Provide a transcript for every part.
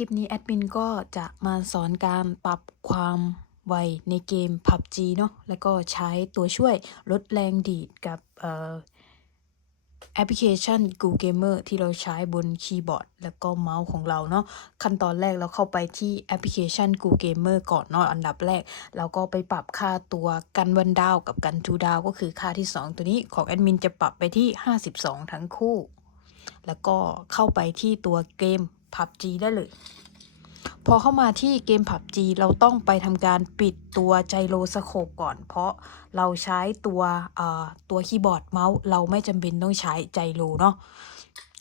ลิปนี้แอดมินก็จะมาสอนการปรับความไวในเกม PUBG เนาะแล้วก็ใช้ตัวช่วยลดแรงดีดกับแอปพลิเคชัน Google Gamer ที่เราใช้บนคีย์บอร์ด แล้วก็เมาส์ของเราเนาะขั้นตอนแรกเราเข้าไปที่แอปพลิเคชัน Go Gamer ก่อนเนาะอันดับแรก เราก็ไปปรับค่าตัวกันวันดาวกับกันทูดาวก็คือค่าที่ 2 ตัวนี้ของแอดมินจะปรับไปที่ 52 ทั้งคู่ แล้วก็เข้าไปที่ตัวเกม PUBG ได้เลย พอเข้ามาที่เกม PUBG เราต้องไปทำการปิดตัวไจโรสโคปก่อน เพราะเราใช้ตัวเอ่อตัวคีย์บอร์ดเมาส์เราไม่จำเป็นต้องใช้ไจโรเนาะ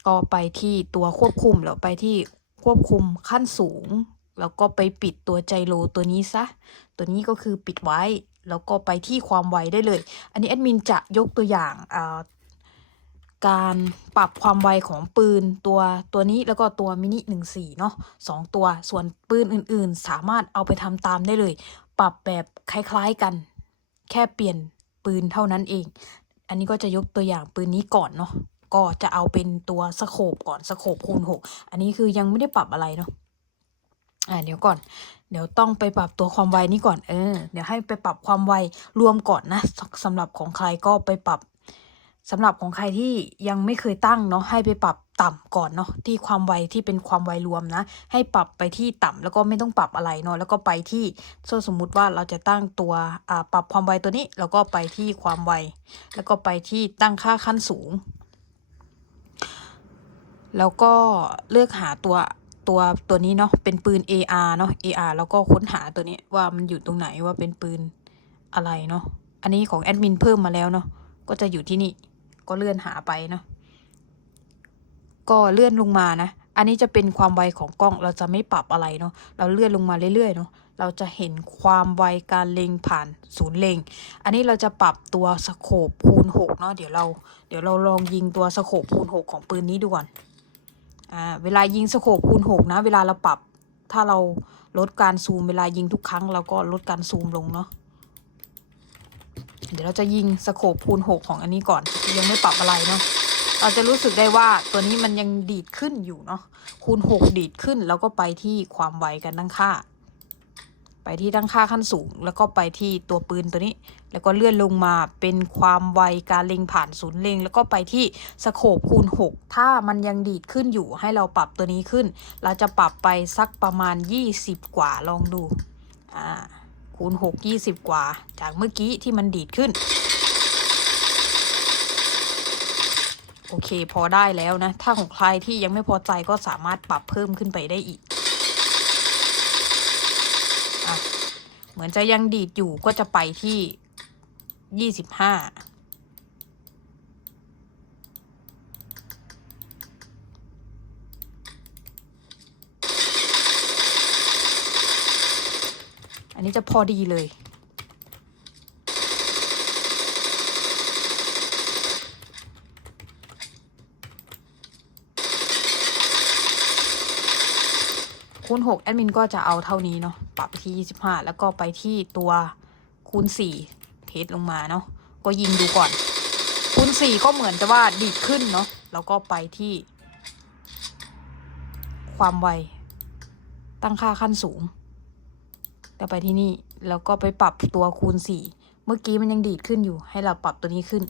ก็ไปที่ตัวควบคุมแล้วไปที่ควบคุมขั้นสูง แล้วก็ไปปิดตัวไจโรตัวนี้ซะ ตัวนี้ก็คือปิดไว้ แล้วก็ไปที่ความไวได้เลย อันนี้แอดมินจะยกตัวอย่างอ่า การปรับความไวของปืนตัวตัวนี้แล้วก็ตัวมินิหนึ่งสี่เนาะสองตัวส่วนปืนอื่นๆ สามารถเอาไปทำตามได้เลย ปรับแบบคล้ายๆกัน แค่เปลี่ยนปืนเท่านั้นเอง อันนี้ก็จะยกตัวอย่างปืนนี้ก่อนเนาะก็จะเอาเป็นตัวสโคปก่อนสโคปคูณหกอันนี้คือยังไม่ได้ปรับอะไรเนาะอ่าเดี๋ยวก่อน เดี๋ยวต้องไปปรับตัวความไวนี่ก่อนเออ เดี๋ยวให้ไปปรับความไวรวมก่อนนะสำหรับของใครก็ไปปรับ สำหรับของใครที่ยังไม่เคยตั้งเนาะให้ไปปรับต่ำก่อนเนาะที่ความไวที่เป็นความไวรวมนะ ให้ปรับไปที่ต่ำแล้วก็ไม่ต้องปรับอะไรเนาะแล้วก็ไปที่ส่วนสมมุติว่าเราจะตั้งตัวปรับความไวตัวนี้ แล้วก็ไปที่ความไว แล้วก็ไปที่ตั้งค่าขั้นสูง แล้วก็เลือกหาตัวตัวตัวนี้เนาะเป็นปืน AR เนาะ AR แล้วก็ค้นหาตัวนี้ว่ามันอยู่ตรงไหนว่าเป็นปืนอะไรเนาะอันนี้ของแอดมินเพิ่มมาแล้วเนาะก็จะอยู่ที่นี่ ก็เลื่อนหาไปเนาะก็เลื่อนลงมานะ อันนี้จะเป็นความไวของกล้องเราจะไม่ปรับอะไรเนาะเราเลื่อนลงมาเรื่อยๆเนาะเราจะเห็นความไวการเล็งผ่านศูนย์เล็ง อันนี้เราจะปรับตัวสโคปคูณหกเนาะเดี๋ยวเราเดี๋ยวเราลองยิงตัวสโคปคูณหกของปืนนี้ดูก่อนอ่าเวลายิงสโคปคูณหกนะ เวลาเราปรับถ้าเราลดการซูมเวลายิงทุกครั้งเราก็ลดการซูมลงเนาะ เดี๋ยวเราจะยิงสโคปคูณหกของอันนี้ก่อน ยังไม่ปรับอะไรเนาะเราจะรู้สึกได้ว่าตัวนี้มันยังดีดขึ้นอยู่เนาะคูณหกดีดขึ้นแล้วก็ไปที่ความไวกันตั้งค่า ไปที่ตั้งค่าขั้นสูง แล้วก็ไปที่ตัวปืนตัวนี้ แล้วก็เลื่อนลงมาเป็นความไวการเล็งผ่านศูนย์เล็ง แล้วก็ไปที่สโคปคูณ 6 ถ้ามันยังดีดขึ้นอยู่ให้เราปรับตัวนี้ขึ้น เราจะปรับไปสักประมาณ 20 กว่าลองดูอ่า คูณ6 20 กว่า จากเมื่อกี้ที่มันดีดขึ้น โอเคพอได้แล้วนะ ถ้าของใครที่ยังไม่พอใจก็สามารถปรับเพิ่มขึ้นไปได้อีกเหมือนจะยังดีดอยู่ก็จะไปที่ 25 อันนี้จะพอดีเลย คูณ 6 แอดมินก็จะเอาเท่านี้เนาะปรับที่ 25 แล้วก็ไปที่ตัวคูณ 4 เทสลงมาเนาะก็ยิงดูก่อน คูณ 4 ก็เหมือนจะว่าดีดขึ้นเนาะแล้วก็ไปที่ ความไวตั้งค่าขั้นสูง แล้วไปที่นี่แล้วก็ไปปรับตัวคูณ 4 เมื่อกี้มันยังดีดขึ้นอยู่ ให้เราปรับตัวนี้ขึ้น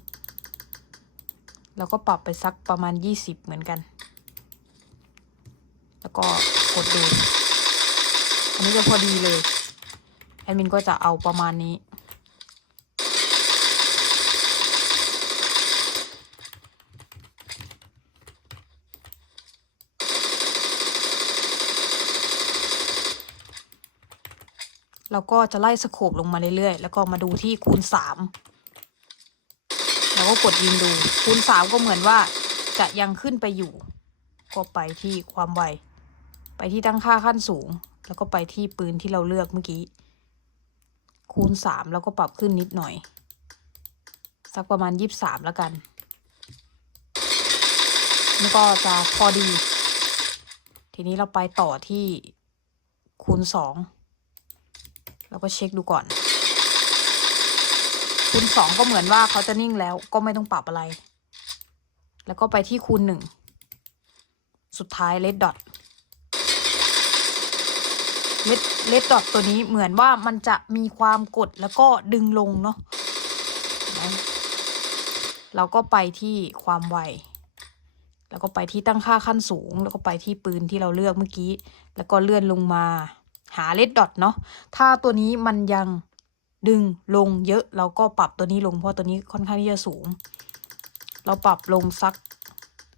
แล้วก็ปรับไปสักประมาณ 20 เหมือนกัน แล้วก็กดดู อันนี้จะพอดีเลย แอดมินก็จะเอาประมาณนี้ แล้วก็จะไล่สโคบลงมาเรื่อยๆ แล้วก็มาดูที่คูณ 3 แล้วก็กดยิงดู คูณ 3 ก็เหมือนว่าจะยังขึ้นไปอยู่ ก็ไปที่ความไว ไปที่ตั้งค่าขั้นสูง แล้วก็ไปที่ปืนที่เราเลือกเมื่อกี้ คูณ 3 แล้วก็ปรับขึ้นนิดหน่อย สักประมาณ 23 แล้วกันนี่ก็จะพอดี ทีนี้เราไปต่อที่คูณ 2 เราก็เช็คดูก่อน คูณสองก็เหมือนว่าเขาจะนิ่งแล้วก็ไม่ต้องปรับอะไร แล้วก็ไปที่คูณหนึ่ง สุดท้ายเลดดอทเลดเลดดอทตัวนี้เหมือนว่ามันจะมีความกดแล้วก็ดึงลงเนาะเราก็ไปที่ความไว แล้วก็ไปที่ตั้งค่าขั้นสูง แล้วก็ไปที่ปืนที่เราเลือกเมื่อกี้ แล้วก็เลื่อนลงมา หาเลดดอทเนาะถ้าตัวนี้มันยังดึงลงเยอะเราก็ปรับตัวนี้ลงเพราะตัวนี้ค่อนข้างที่จะสูง เราปรับลงสัก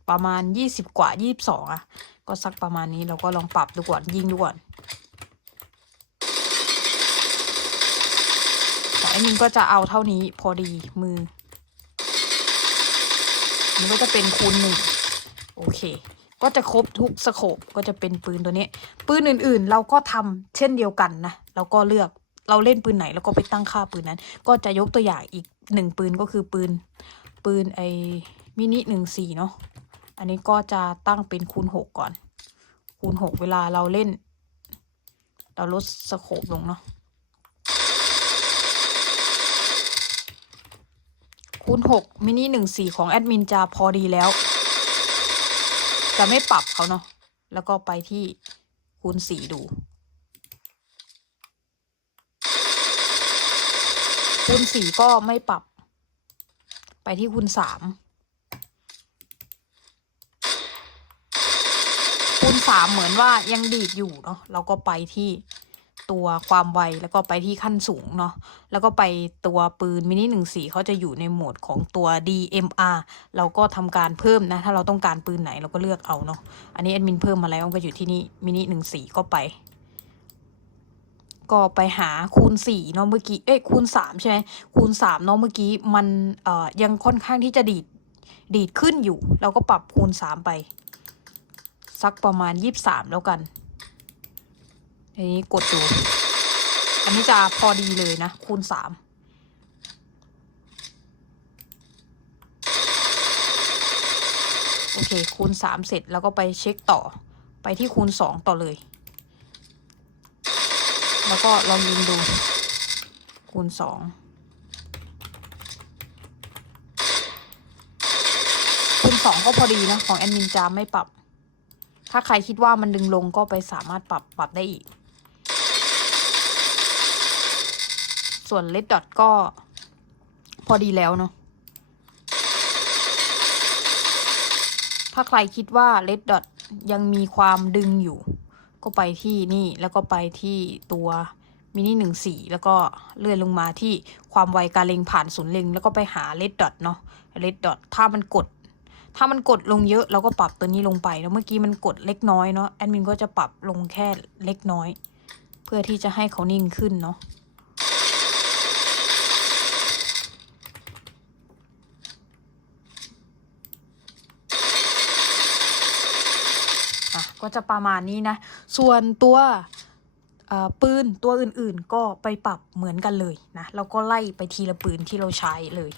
ประมาณยี่สิบกว่ายี่สิบสองอะก็สักประมาณนี้เราก็ลองปรับดูก่อนยิงดูก่อนของไอ้มินก็จะเอาเท่านี้พอดีมือมันก็จะเป็นคูณหนึ่งโอเค ก็จะครบทุกสโคปก็จะเป็นปืนตัวนี้ ปืนอื่นๆ เราก็ทำเช่นเดียวกันนะเราก็เลือกเราเล่นปืนไหนแล้วก็ไปตั้งค่าปืนนั้น ก็จะยกตัวอย่างอีกหนึ่งปืนก็คือปืน ปืนไอมินิหนึ่งสี่เนาะอันนี้ก็จะตั้งเป็นคูณหกก่อน คูณหกเวลาเราเล่น เราลดสโคปลงเนาะคูณหกมินิหนึ่งสี่ของแอดมินจะพอดีแล้ว จะไม่ปรับเขาเนาะแล้วก็ไปที่คูณสี่ดู คูณสี่ก็ไม่ปรับ ไปที่คูณสามคูณสามเหมือนว่ายังดีดอยู่เนาะเราก็ไปที่ ตัวความไวแล้วก็ไปที่ขั้นสูงเนาะแล้วก็ไปตัวปืนมินิหนึ่งสี่เขาจะอยู่ในโหมดของตัว DMR เราก็ทำการเพิ่มนะ ถ้าเราต้องการปืนไหนเราก็เลือกเอาเนาะอันนี้แอดมินเพิ่มมาแล้วก็อยู่ที่นี่มินิหนึ่งสี่ก็ไป ก็ไปหาคูณสี่เนาะเมื่อกี้เอ้ยคูณสามใช่ไหมคูณสามเนาะเมื่อกี้มันเอ่อยังค่อนข้างที่จะดีดดีดขึ้นอยู่ เราก็ปรับคูณสามไป สักประมาณยี่สิบสามแล้วกัน ทีนี้กดดูอันนี้จะพอดีเลยนะ คูณสามโอเค คูณสามเสร็จแล้วก็ไปเช็คต่อ ไปที่คูณสองต่อเลย แล้วก็ลองยิงดู คูณสองคูณสองก็พอดีนะ ของแอดมินจาไม่ปรับถ้าใครคิดว่ามันดึงลงก็ไปสามารถปรับปรับได้อีก ส่วนเลดดอทก็ พอดีแล้วเนาะถ้าใครคิดว่าเลดดอทยังมีความดึงอยู่ ก็ไปที่นี่แล้วก็ไปที่ตัวมินิหนึ่งสี่แล้วก็เลื่อนลงมาที่ความไวการเล็งผ่านศูนย์เล็ง แล้วก็ไปหาเลดดอทเนาะเลดดอทถ้ามันกด ถ้ามันกดลงเยอะเราก็ปรับตัวนี้ลงไปแล้วเมื่อกี้มันกดเล็กน้อยเนาะแอดมินก็จะปรับลงแค่เล็กน้อย เพื่อที่จะให้เขานิ่งขึ้นเนาะ ก็จะประมาณนี้นะ ส่วนตัวปืนตัวอื่นๆก็ไปปรับเหมือนกันเลยนะแล้วก็ไล่ไปทีละปืนที่เราใช้เลย